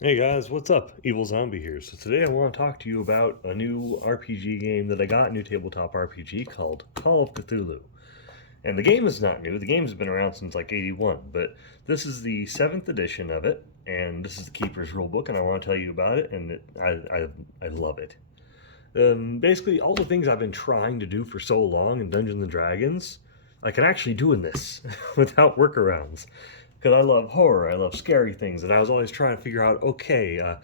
Hey guys, what's up? Evil Zombie here. So today I want to talk to you about a new RPG game that I got, new tabletop RPG called Call of Cthulhu. And the game is not new. The game's been around since like '81, but this is the 7th edition of it, and this is the Keeper's Rulebook, and I want to tell you about it, and I love it. Basically, all the things I've been trying to do for so long in Dungeons and Dragons, I can actually do in this without workarounds. Because I love horror, I love scary things, and I was always trying to figure out, okay,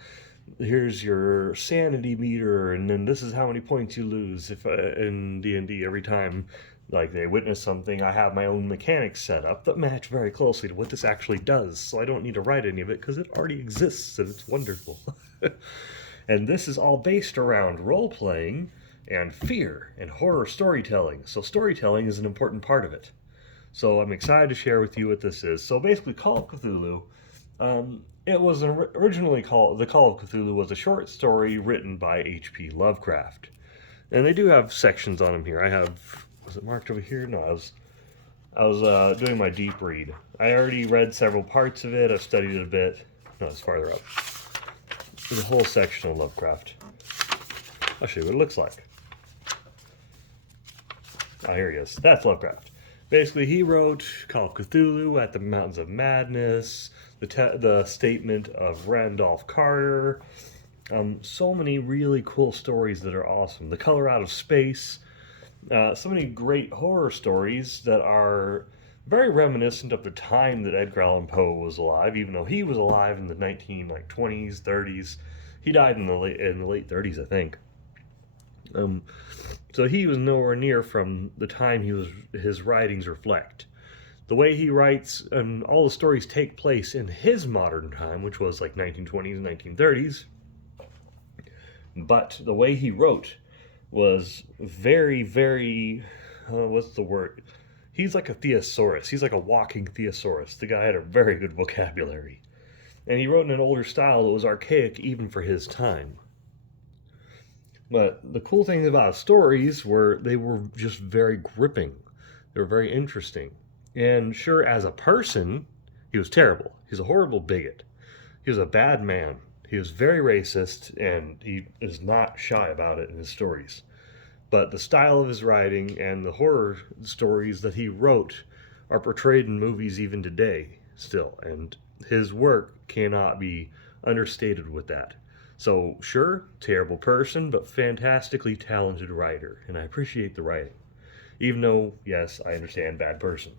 here's your sanity meter, and then this is how many points you lose if in D&D every time like they witness something. I have my own mechanics set up that match very closely to what this actually does, so I don't need to write any of it because it already exists and it's wonderful. And this is all based around role playing and fear and horror storytelling. So storytelling is an important part of it. So I'm excited to share with you what this is. So basically, Call of Cthulhu. It was originally called the Call of Cthulhu was a short story written by H.P. Lovecraft, and they do have sections on them here. I have was it marked over here? No, I was doing my deep read. I already read several parts of it. I've studied it a bit. No, it's farther up. There's a whole section on Lovecraft. I'll show you what it looks like. Oh, here he is. That's Lovecraft. Basically, he wrote Call of Cthulhu, At the Mountains of Madness, the Statement of Randolph Carter. So many really cool stories that are awesome. The Color Out of Space. So many great horror stories that are very reminiscent of the time that Edgar Allan Poe was alive, even though he was alive in the 1920s, 30s. He died in the late 30s, I think. Um, so he was nowhere near from the time his writings reflect. The way he writes and all the stories take place in his modern time, which was like 1920s, 1930s. But the way he wrote was very, very, what's the word? He's like a thesaurus. He's like a walking thesaurus. The guy had a very good vocabulary. And he wrote in an older style that was archaic even for his time. But the cool thing about his stories were they were just very gripping. They were very interesting. And sure, as a person, he was terrible. He's a horrible bigot. He was a bad man. He was very racist, and he is not shy about it in his stories. But the style of his writing and the horror stories that he wrote are portrayed in movies even today, still. And his work cannot be understated with that. So, sure, terrible person, but fantastically talented writer, and I appreciate the writing. Even though, yes, I understand bad person.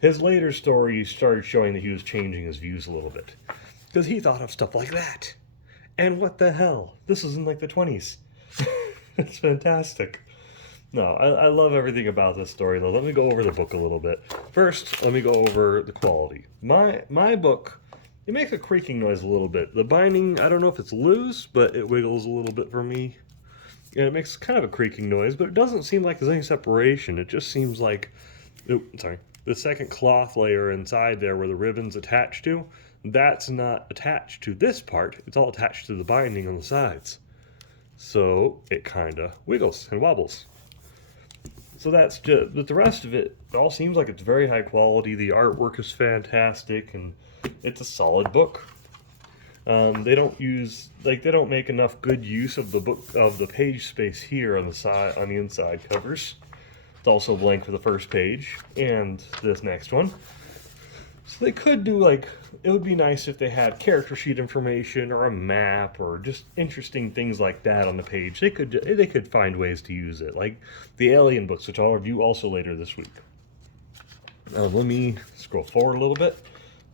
His later stories started showing that he was changing his views a little bit. Because he thought of stuff like that. And what the hell? This was in like the 20s. It's fantastic. No, I love everything about this story, though. Let me go over the book a little bit. First, let me go over the quality. My book, it makes a creaking noise a little bit. The binding, I don't know if it's loose, but it wiggles a little bit for me. And it makes kind of a creaking noise, but it doesn't seem like there's any separation. It just seems like, sorry, the second cloth layer inside there where the ribbon's attached to, that's not attached to this part. It's all attached to the binding on the sides. So it kind of wiggles and wobbles. So that's just, but the rest of it all seems like it's very high quality. The artwork is fantastic, and it's a solid book. They don't use they don't make enough good use of the page space here on the side on the inside covers. It's also blank for the first page and this next one. So they could do like it would be nice if they had character sheet information or a map or just interesting things like that on the page. They could find ways to use it, like the Alien books, which I'll review also later this week. Let me scroll forward a little bit.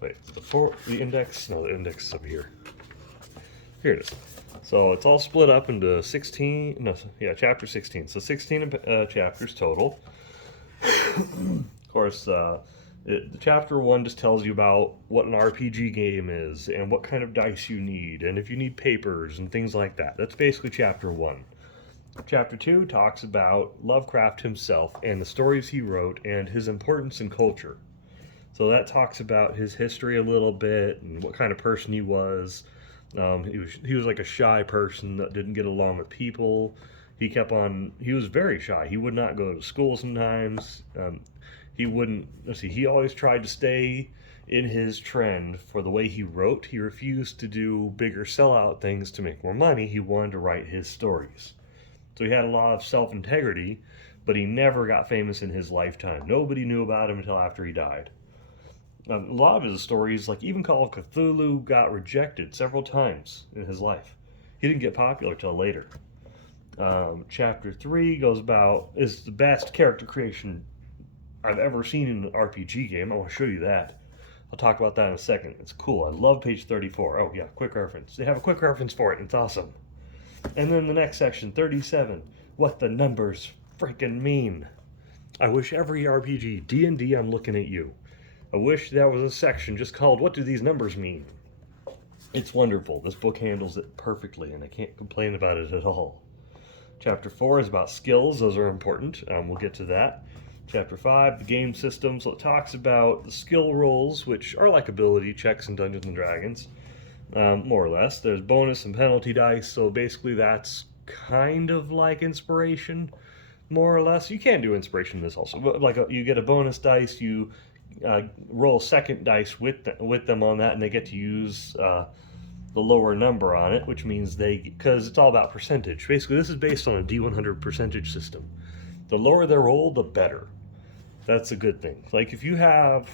Wait, the index? No, the index is up here. Here it is. So it's all split up into 16. No, yeah, chapter 16. So 16 chapters total. Of course, the chapter 1 just tells you about what an RPG game is and what kind of dice you need and if you need papers and things like that. That's basically chapter 1. Chapter 2 talks about Lovecraft himself and the stories he wrote and his importance in culture. So that talks about his history a little bit and what kind of person he was. He was like a shy person that didn't get along with people. He was very shy. He would not go to school sometimes. He wouldn't, let's see, he always tried to stay in his trend for the way he wrote, he refused to do bigger sellout things to make more money. He wanted to write his stories. So he had a lot of self-integrity, but he never got famous in his lifetime. Nobody knew about him until after he died. A lot of his stories, like even Call of Cthulhu, got rejected several times in his life. He didn't get popular till later. Chapter 3 is the best character creation I've ever seen in an RPG game. I want to show you that. I'll talk about that in a second. It's cool. I love page 34. Oh yeah, quick reference. They have a quick reference for it. It's awesome. And then the next section, 37. What the numbers freaking mean. I wish every RPG, D&D, I'm looking at you. I wish there was a section just called, what do these numbers mean? It's wonderful. This book handles it perfectly, and I can't complain about it at all. Chapter 4 is about skills. Those are important. We'll get to that. Chapter 5, the game system. So it talks about the skill rolls, which are like ability checks in Dungeons & Dragons, more or less. There's bonus and penalty dice, so basically that's kind of like inspiration, more or less. You can do inspiration in this also. But like you get a bonus dice, you roll a second dice with them on that, and they get to use the lower number on it, which means because it's all about percentage. Basically, this is based on a D100 percentage system. The lower their roll, the better. That's a good thing. Like if you have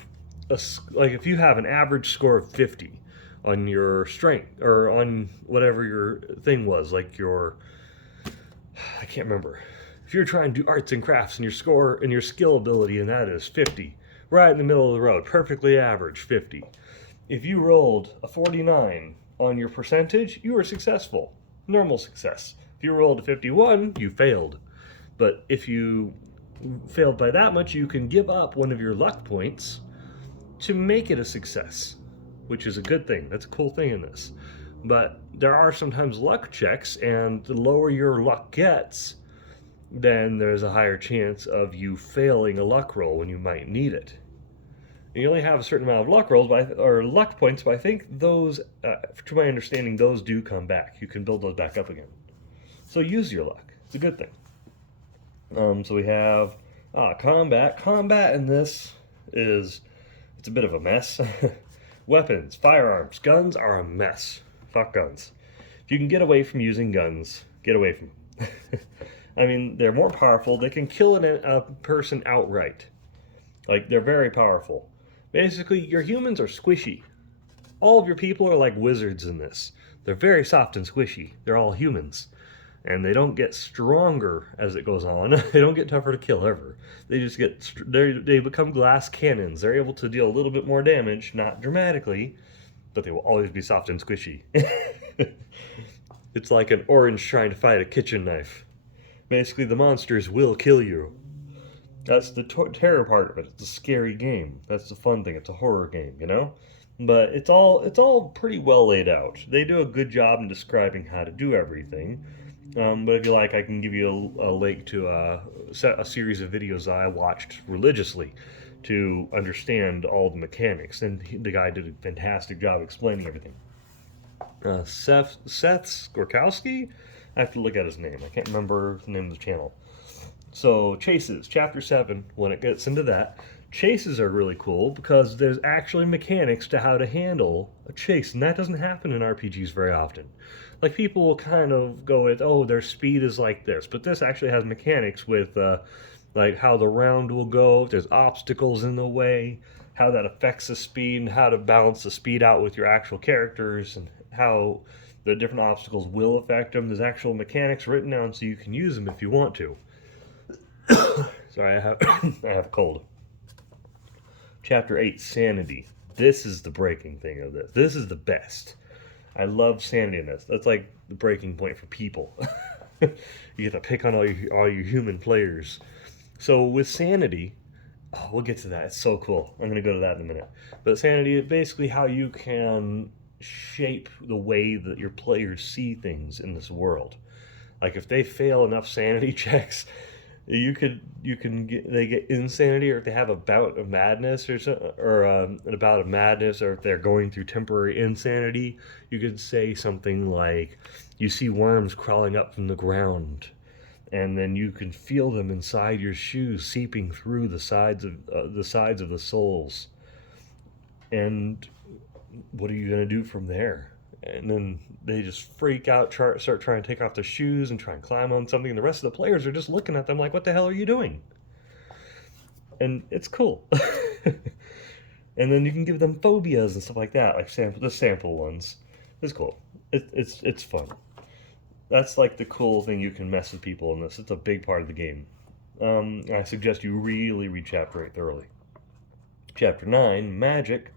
an average score of 50 on your strength or on whatever your thing was, like I can't remember. If you're trying to do arts and crafts and your score and your skill ability and that is 50, right in the middle of the road, perfectly average 50. If you rolled a 49 on your percentage, you were successful. Normal success. If you rolled a 51, you failed. But if you failed by that much, you can give up one of your luck points to make it a success, which is a good thing. That's a cool thing in this. But there are sometimes luck checks, and the lower your luck gets, then there's a higher chance of you failing a luck roll when you might need it. And you only have a certain amount of luck rolls, or luck points, but I think those, to my understanding, those do come back. You can build those back up again. So use your luck. It's a good thing. So we have combat. Combat in this it's a bit of a mess. Weapons, firearms, guns are a mess. Fuck guns. If you can get away from using guns, get away from them. I mean, they're more powerful. They can kill a person outright. Like, they're very powerful. Basically, your humans are squishy. All of your people are like wizards in this. They're very soft and squishy. They're all humans. And they don't get stronger as it goes on. They don't get tougher to kill ever. They just they become glass cannons. They're able to deal a little bit more damage, not dramatically, but they will always be soft and squishy. It's like an orange trying to fight a kitchen knife. Basically, the monsters will kill you. That's the terror part of it. It's a scary game. That's the fun thing. It's a horror game, you know? But it's all pretty well laid out. They do a good job in describing how to do everything. But if you like, I can give you a link to a series of videos I watched religiously to understand all the mechanics. And the guy did a fantastic job explaining everything. Seth Skorkowski? I have to look at his name. I can't remember the name of the channel. So, chases, chapter 7, when it gets into that, chases are really cool because there's actually mechanics to how to handle a chase, and that doesn't happen in RPGs very often. Like, people will kind of go with, oh, their speed is like this, but this actually has mechanics with, like, how the round will go, if there's obstacles in the way, how that affects the speed, and how to balance the speed out with your actual characters, and how the different obstacles will affect them. There's actual mechanics written down so you can use them if you want to. Sorry, I have a cold. Chapter 8, Sanity. This is the breaking thing of this. This is the best. I love sanity in this. That's like the breaking point for people. You get to pick on all your human players. So with sanity, we'll get to that. It's so cool. I'm going to go to that in a minute. But sanity is basically how you can shape the way that your players see things in this world. Like if they fail enough sanity checks, they get insanity, or if they have a bout of madness or a bout of madness, or if they're going through temporary insanity, you could say something like, you see worms crawling up from the ground, and then you can feel them inside your shoes seeping through the sides of the soles. And what are you going to do from there? And then they just freak out, start trying to take off their shoes and try and climb on something. And the rest of the players are just looking at them like, what the hell are you doing? And it's cool. And then you can give them phobias and stuff like that, like the sample ones. It's cool. It's fun. That's like the cool thing you can mess with people in this. It's a big part of the game. I suggest you really read Chapter 8 thoroughly. Chapter 9, Magic.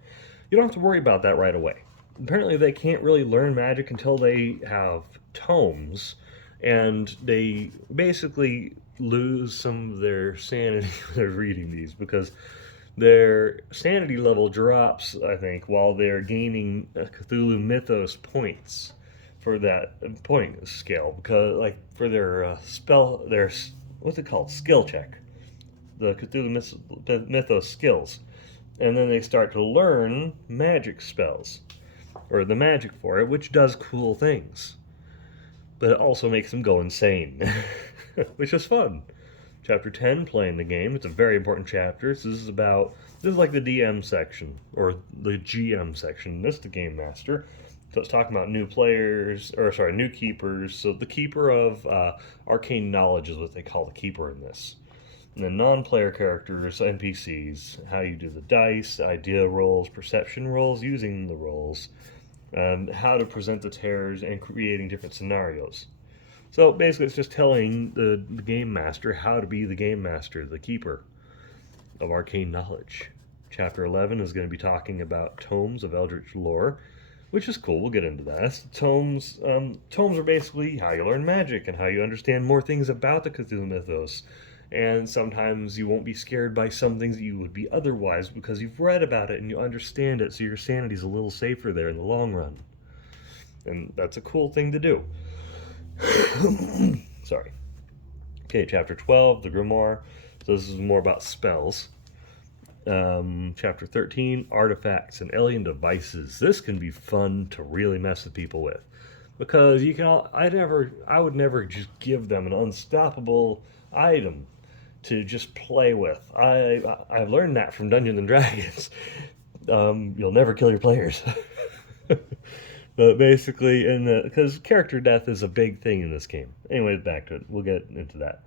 You don't have to worry about that right away. Apparently, they can't really learn magic until they have tomes, and they basically lose some of their sanity when they're reading these because their sanity level drops, I think, while they're gaining Cthulhu Mythos points for that point scale. Because, like, for their their what's it called, skill check, the Cthulhu Mythos skills, and then they start to learn magic spells or the magic for it, which does cool things, but it also makes them go insane, which is fun. Chapter 10, playing the game. It's a very important chapter. This is like the DM section, or the GM section. This is the Game Master. So it's talking about new players, or sorry, new keepers. So the keeper of arcane knowledge is what they call the keeper in this. And then non-player characters, NPCs, how you do the dice, idea rolls, perception rolls, using the rolls, how to present the terrors, and creating different scenarios. So basically, it's just telling the game master how to be the game master, the keeper of arcane knowledge. Chapter 11 is going to be talking about tomes of eldritch lore, which is cool. We'll get into that. Tomes are basically how you learn magic and how you understand more things about the Cthulhu mythos. And sometimes you won't be scared by some things that you would be otherwise because you've read about it and you understand it, so your sanity's a little safer there in the long run. And that's a cool thing to do. Sorry. Okay, chapter 12, the Grimoire. So this is more about spells. Chapter 13, artifacts and alien devices. This can be fun to really mess with people with, because I would never just give them an unstoppable item to just play with. I've learned that from Dungeons and Dragons. You'll never kill your players. But basically, because character death is a big thing in this game. Anyways, back to it. We'll get into that.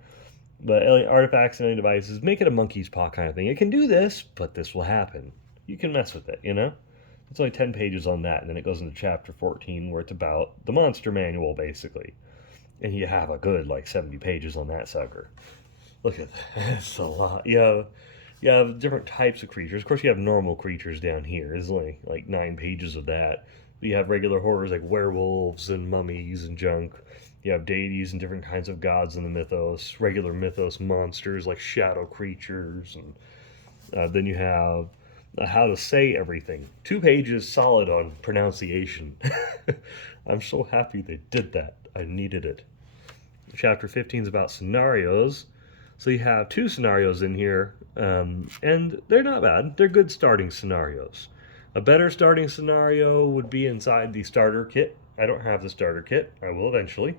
But artifacts and alien devices, make it a monkey's paw kind of thing. It can do this, but this will happen. You can mess with it, you know? It's only 10 pages on that, and then it goes into chapter 14, where it's about the monster manual, basically. And you have a good, 70 pages on that sucker. Look at that. That's a lot. You have different types of creatures. Of course, you have normal creatures down here. There's only, 9 pages of that. You have regular horrors like werewolves and mummies and junk. You have deities and different kinds of gods in the mythos. Regular mythos monsters like shadow creatures. And then you have how to say everything. 2 pages solid on pronunciation. I'm so happy they did that. I needed it. Chapter 15 is about scenarios. So you have 2 scenarios in here, and they're not bad. They're good starting scenarios. A better starting scenario would be inside the starter kit. I don't have the starter kit. I will eventually.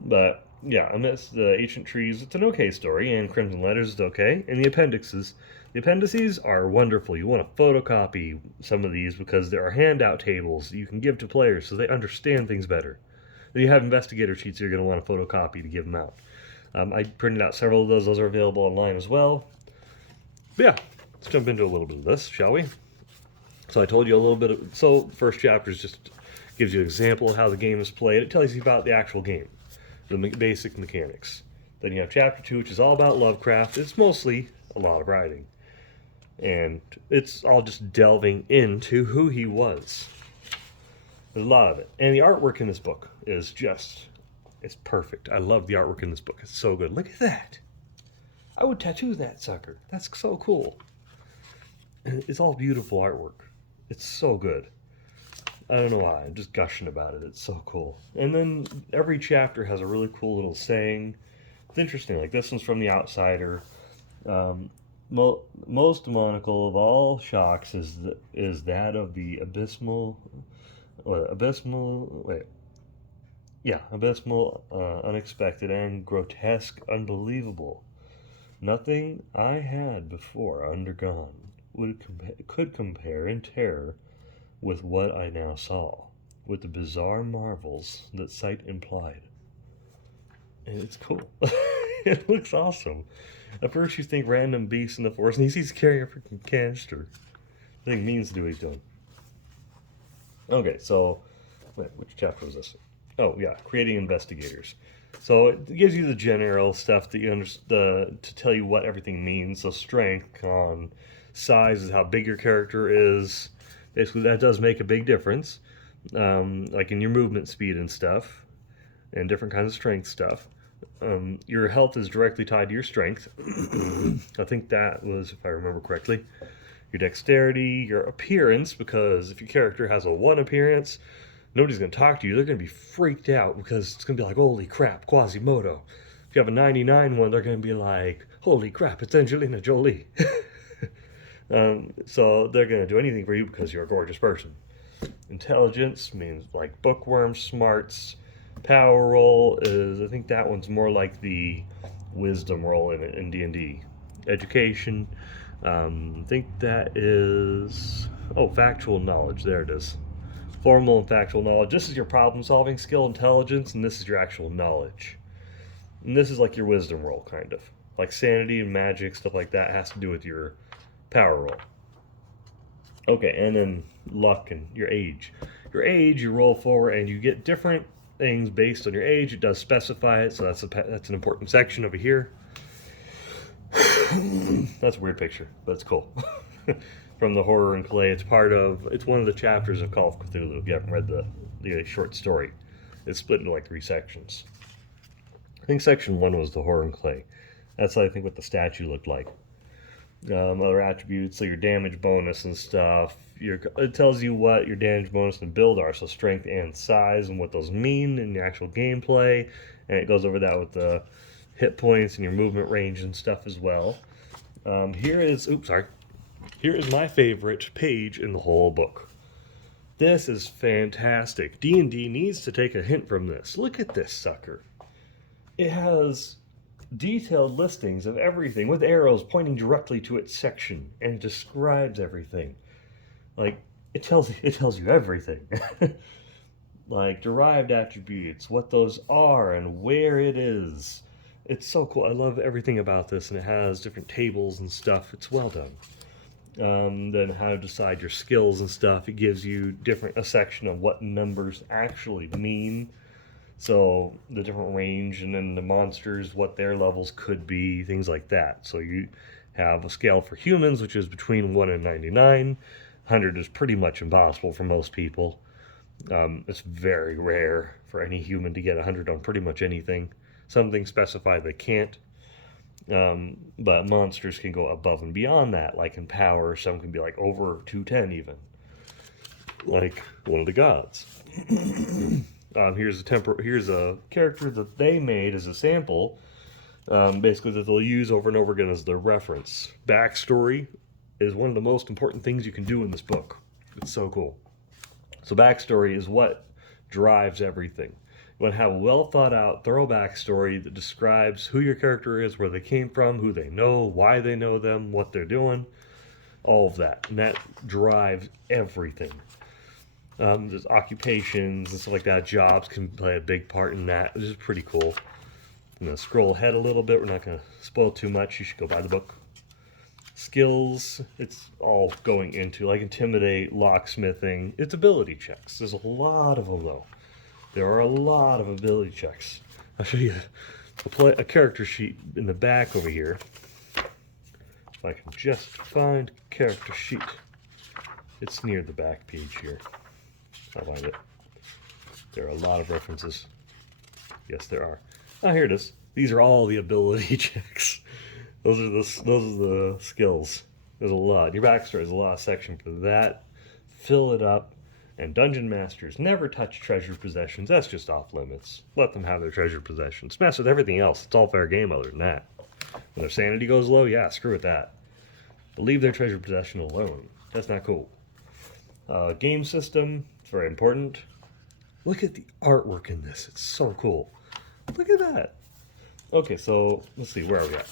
But yeah, amidst the ancient trees, it's an okay story, and Crimson Letters is okay. And the appendices. The appendices are wonderful. You want to photocopy some of these because there are handout tables that you can give to players so they understand things better. Then you have investigator sheets you're going to want to photocopy to give them out. I printed out several of those. Those are available online as well. But yeah, let's jump into a little bit of this, shall we? So I told you a little bit of... So first chapter is just gives you an example of how the game is played. It tells you about the actual game, the basic mechanics. Then you have chapter 2, which is all about Lovecraft. It's mostly a lot of writing. And it's all just delving into who he was. There's a lot of it. And the artwork in this book is just... It's perfect. I love the artwork in this book. It's so good. Look at that. I would tattoo that sucker. That's so cool. And it's all beautiful artwork. It's so good. I don't know why. I'm just gushing about it. It's so cool. And then every chapter has a really cool little saying. It's interesting. Like this one's from The Outsider. Most demonical of all shocks is that of the abysmal, unexpected, and grotesque, unbelievable. Nothing I had before undergone. could compare in terror with what I now saw, with the bizarre marvels that sight implied. And it's cool. It looks awesome. At first you think random beast in the forest, and he's carrying a freaking canister. I think means to do what he's doing. Okay, so wait, which chapter was this? Oh yeah, creating investigators. So it gives you the general stuff that you understand to tell you what everything means. So strength, con, size is how big your character is. Basically, that does make a big difference, like in your movement speed and stuff, and different kinds of strength stuff. Your health is directly tied to your strength. I think that was, if I remember correctly, your dexterity, your appearance, because if your character has a 1 appearance, nobody's going to talk to you. They're going to be freaked out because it's going to be like, holy crap, Quasimodo. If you have a 99 one, they're going to be like, holy crap, it's Angelina Jolie. So they're going to do anything for you because you're a gorgeous person. Intelligence means like bookworm, smarts. Power roll is, I think that one's more like the wisdom roll in D&D. Education, I think that is, factual knowledge, there it is. Formal and factual knowledge. This is your problem solving skill, intelligence, and this is your actual knowledge. And this is like your wisdom roll, kind of. Like sanity and magic, stuff like that has to do with your power roll. Okay, and then luck and your age. Your age, you roll forward and you get different things based on your age. It does specify it, so that's an important section over here. That's a weird picture, but it's cool. From the Horror and Clay, it's one of the chapters of Call of Cthulhu. If you haven't read the short story, it's split into like 3 sections. I think section 1 was the Horror and Clay. That's I think what the statue looked like. Other attributes, so your damage bonus and stuff. It tells you what your damage bonus and build are, so strength and size, and what those mean in the actual gameplay. And it goes over that with the hit points and your movement range and stuff as well. Here is my favorite page in the whole book. This is fantastic. D&D needs to take a hint from this. Look at this sucker. It has detailed listings of everything with arrows pointing directly to its section, and it describes everything. Like it tells you everything. Like derived attributes, what those are and where it is. It's so cool. I love everything about this, and it has different tables and stuff. It's well done. Then how to decide your skills and stuff. It gives you a section of what numbers actually mean. So the different range, and then the monsters, what their levels could be, things like that. So you have a scale for humans, which is between 1 and 99. 100 is pretty much impossible for most people. It's very rare for any human to get 100 on pretty much anything. Some things specify they can't. But monsters can go above and beyond that, like in power. Some can be like over 210 even. Like one of the gods. Here's a character that they made as a sample, basically that they'll use over and over again as their reference. Backstory is one of the most important things you can do in this book. It's so cool. So backstory is what drives everything. You want to have a well thought out, thorough backstory that describes who your character is, where they came from, who they know, why they know them, what they're doing, all of that. And that drives everything. There's occupations and stuff like that. Jobs can play a big part in that, which is pretty cool. I'm going to scroll ahead a little bit. We're not going to spoil too much. You should go buy the book. Skills, it's all going into like intimidate, locksmithing. It's ability checks. There's a lot of them though. There are a lot of ability checks. I'll show you a character sheet in the back over here. If I can just find character sheet. It's near the back page here. I'll find it. There are a lot of references. Yes, there are. Ah, here it is. These are all the ability checks. Those are the skills. There's a lot. Your backstory, there's a lot of section for that. Fill it up. And dungeon masters never touch treasured possessions. That's just off limits. Let them have their treasured possessions. Mess with everything else. It's all fair game other than that. When their sanity goes low, yeah, screw with that. But leave their treasured possession alone. That's not cool. Game system, it's very important. Look at the artwork in this. It's so cool. Look at that. Okay, so let's see, where are we at?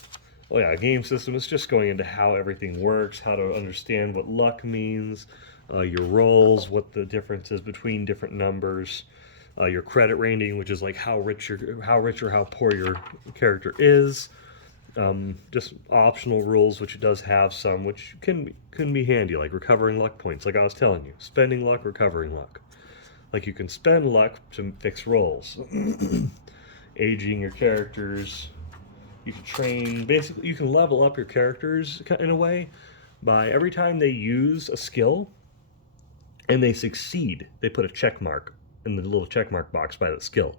Oh yeah, game system. It's just going into how everything works, how to understand what luck means, your rolls, what the difference is between different numbers, your credit rating, which is like how rich or how poor your character is. Just optional rules, which it does have some, which can be handy, like recovering luck points. Like I was telling you, spending luck, recovering luck. Like you can spend luck to fix rolls, aging your characters. You can train. Basically, you can level up your characters in a way by every time they use a skill and they succeed, they put a check mark in the little check mark box by the skill,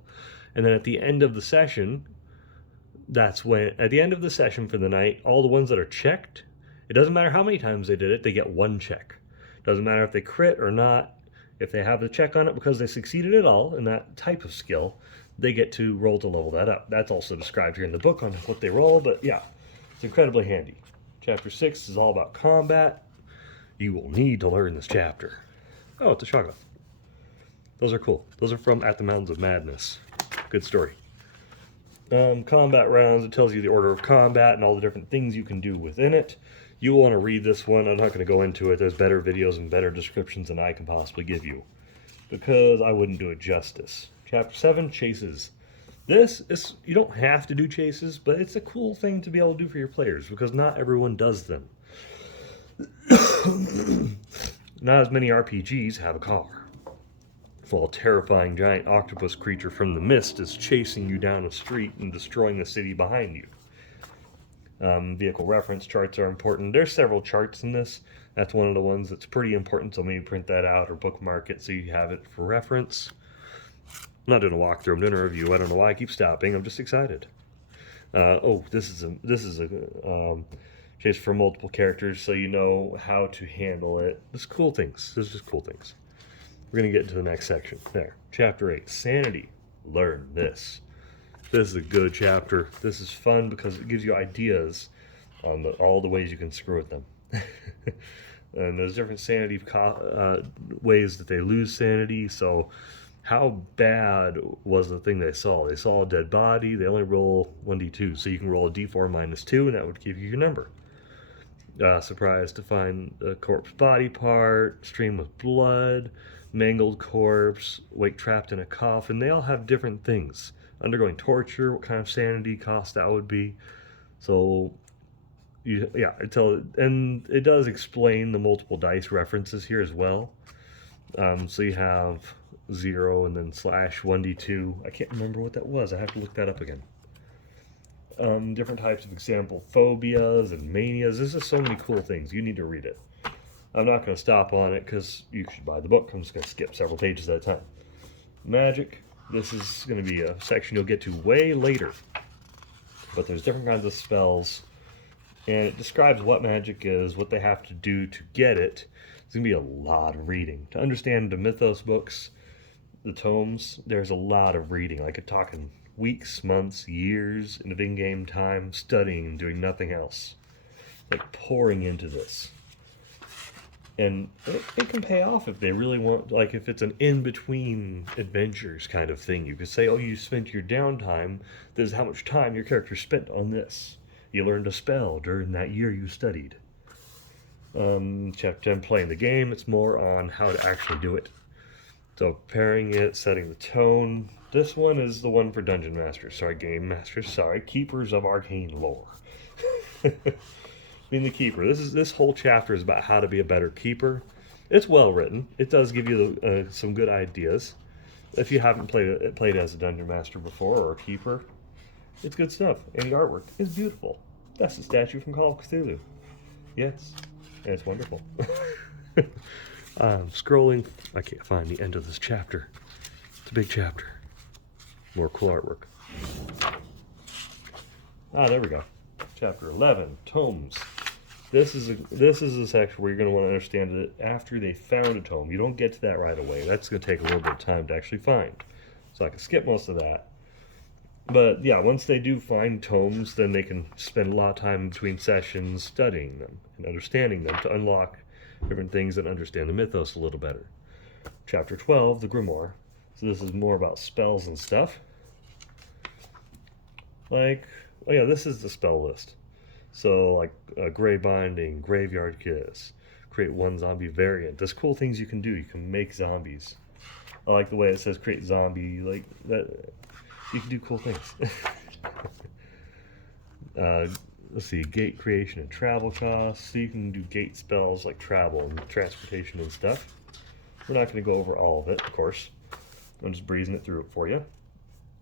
and then at the end of the session, that's when at the end of the session for the night, all the ones that are checked, it doesn't matter how many times they did it, they get one check. Doesn't matter if they crit or not. If they have the check on it because they succeeded at all in that type of skill, they get to roll to level that up. That's also described here in the book on what they roll, but yeah, it's incredibly handy. Chapter 6 is all about combat. You will need to learn this chapter. Oh, it's a shotgun. Those are cool. Those are from At the Mountains of Madness. Good story. Combat rounds, it tells you the order of combat and all the different things you can do within it. You will want to read this one. I'm not going to go into it. There's better videos and better descriptions than I can possibly give you, because I wouldn't do it justice. Chapter 7, Chases. This is, you don't have to do chases, but it's a cool thing to be able to do for your players, because not everyone does them. Not as many RPGs have a car. While a terrifying giant octopus creature from the mist is chasing you down a street and destroying the city behind you. Vehicle reference charts are important. There's several charts in this. That's one of the ones that's pretty important, so maybe print that out or bookmark it so you have it for reference. I'm not doing a walkthrough, I'm doing a review. I don't know why I keep stopping, I'm just excited. This is a chase for multiple characters, so you know how to handle it. There's cool things. There's just cool things. We're going to get into the next section. There. Chapter 8, Sanity. Learn this. This is a good chapter. This is fun because it gives you ideas on all the ways you can screw with them. And there's different sanity ways that they lose sanity. So how bad was the thing they saw? They saw a dead body. They only roll 1d2. So you can roll a d4 minus 2, and that would give you your number. Surprised to find a corpse body part, stream with blood, mangled corpse, wake trapped in a coffin. They all have different things. Undergoing torture, what kind of sanity cost that would be. So, and it does explain the multiple dice references here as well. So you have 0 and then /1d2. I can't remember what that was. I have to look that up again. Different types of example phobias and manias. There's just so many cool things. You need to read it. I'm not going to stop on it because you should buy the book. I'm just going to skip several pages at a time. Magic. This is going to be a section you'll get to way later. But there's different kinds of spells. And it describes what magic is, what they have to do to get it. It's going to be a lot of reading. To understand the Mythos books, the tomes, there's a lot of reading. Like I'm talking weeks, months, years of in-game time, studying and doing nothing else. Like pouring into this. And it can pay off if they really want, like if it's an in-between adventures kind of thing. You could say, oh, you spent your downtime, this is how much time your character spent on this. You learned a spell during that year you studied. Chapter 10, playing the game, it's more on how to actually do it. So preparing it, setting the tone. This one is the one for Dungeon Masters, Game Masters, Keepers of Arcane Lore. Being the keeper. This whole chapter is about how to be a better keeper. It's well written. It does give you some good ideas. If you haven't played as a dungeon master before or a keeper, it's good stuff. And the artwork is beautiful. That's the statue from Call of Cthulhu. Yes, and it's wonderful. Scrolling, I can't find the end of this chapter. It's a big chapter. More cool artwork. There we go. Chapter 11, Tomes. This is a section where you're going to want to understand that after they found a tome, you don't get to that right away. That's going to take a little bit of time to actually find. So I can skip most of that. But yeah, once they do find tomes, then they can spend a lot of time between sessions studying them and understanding them to unlock different things and understand the mythos a little better. Chapter 12, the Grimoire. So this is more about spells and stuff. This is the spell list. So like Gray Binding, Graveyard Kiss, create one zombie variant. There's cool things you can do. You can make zombies. I like the way it says create zombie, like that. You can do cool things. uh, let's see, gate creation and travel costs. So you can do gate spells like travel and transportation and stuff. We're not going to go over all of it, of course. I'm just breezing it through it for you.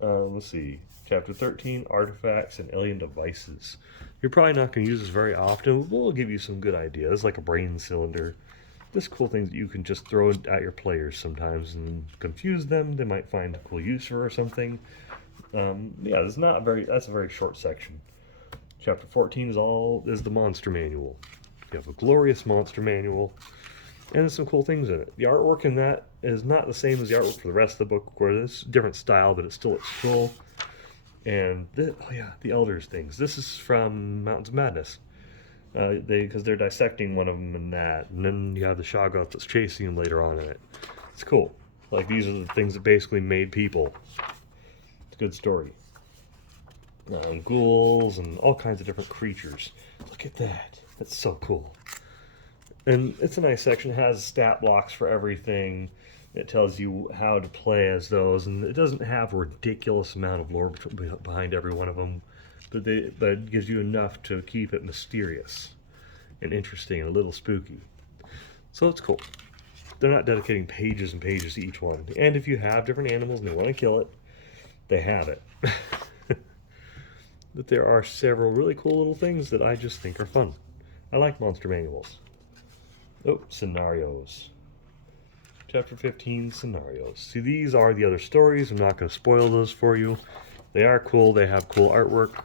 Let's see, Chapter 13, Artifacts and Alien Devices. You're probably not going to use this very often. We'll give you some good ideas, like a brain cylinder. Just cool things that you can just throw at your players sometimes and confuse them. They might find a cool use for or something. Yeah, that's a very short section. Chapter 14 is the monster manual. You have a glorious monster manual, and there's some cool things in it. The artwork in that is not the same as the artwork for the rest of the book. Of course, it's a different style, but it still looks cool. And the Elders things. This is from Mountains of Madness. Because they're dissecting one of them in that, and then you have the Shoggoth that's chasing them later on in it. It's cool. Like, these are the things that basically made people. It's a good story. Ghouls and all kinds of different creatures. Look at that. That's so cool. And it's a nice section. It has stat blocks for everything. It tells you how to play as those, and it doesn't have a ridiculous amount of lore behind every one of them, but it gives you enough to keep it mysterious and interesting and a little spooky. So it's cool. They're not dedicating pages and pages to each one. And if you have different animals and they want to kill it, they have it. But there are several really cool little things that I just think are fun. I like monster manuals. Oh, scenarios. Chapter 15, Scenarios. See, these are the other stories. I'm not going to spoil those for you. They are cool. They have cool artwork.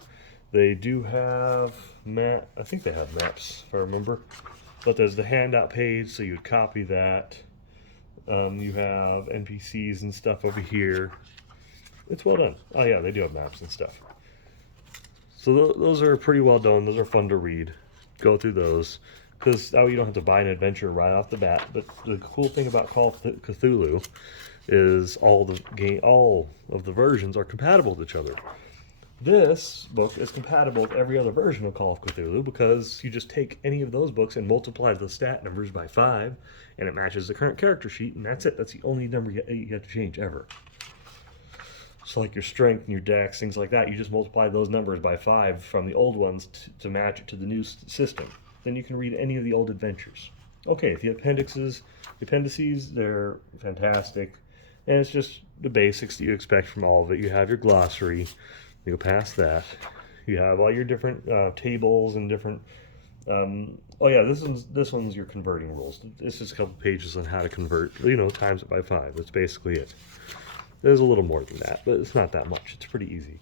They do have I think they have maps, if I remember. But there's the handout page, so you'd copy that. You have NPCs and stuff over here. It's well done. Oh yeah, they do have maps and stuff. So those are pretty well done. Those are fun to read. Go through those. Because you don't have to buy an adventure right off the bat. But the cool thing about Call of Cthulhu is all of the versions are compatible with each other. This book is compatible with every other version of Call of Cthulhu because you just take any of those books and multiply the stat numbers by 5, and it matches the current character sheet, and that's it. That's the only number you have to change ever. So like your strength and your dex, things like that, you just multiply those numbers by 5 from the old ones to match it to the new system. Then you can read any of the old adventures. Okay, the appendices, they're fantastic. And it's just the basics that you expect from all of it. You have your glossary. You go past that. You have all your different tables and different... oh yeah, this one's your converting rules. It's just a couple pages on how to convert, times it by 5. That's basically it. There's a little more than that, but it's not that much. It's pretty easy.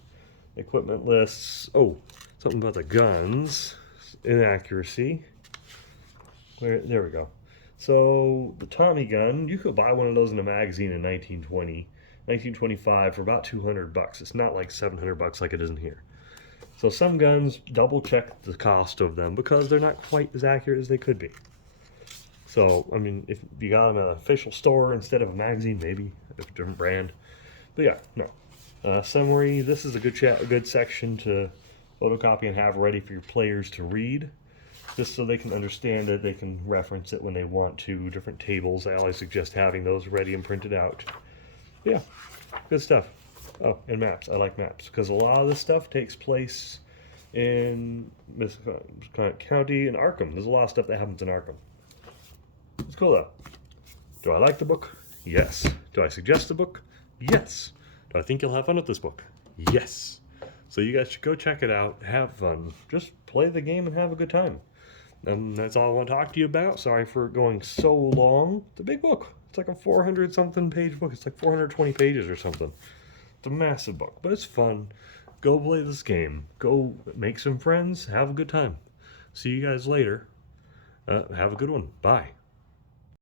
Equipment lists. Oh, something about the guns. Inaccuracy. There we go. So the Tommy gun, you could buy one of those in a magazine in 1925 for about $200. It's not like $700 like it is in here. So some guns, double check the cost of them because they're not quite as accurate as they could be. So I mean, if you got them at an official store instead of a magazine, maybe a different brand. But yeah, no. Summary. This is a good section to photocopy and have ready for your players to read, just so they can understand it. They can reference it when they want to. Different tables. I always suggest having those ready and printed out. Yeah, good stuff. Oh, and maps. I like maps because a lot of this stuff takes place in Muscatine County and Arkham. There's a lot of stuff that happens in Arkham. It's cool though. Do I like the book? Yes. Do I suggest the book? Yes. Do I think you'll have fun with this book? Yes. So you guys should go check it out, have fun, just play the game and have a good time. That's all I want to talk to you about. Sorry for going so long. It's a big book. It's like a 400-something page book. It's like 420 pages or something. It's a massive book, but it's fun. Go play this game. Go make some friends. Have a good time. See you guys later. Have a good one. Bye.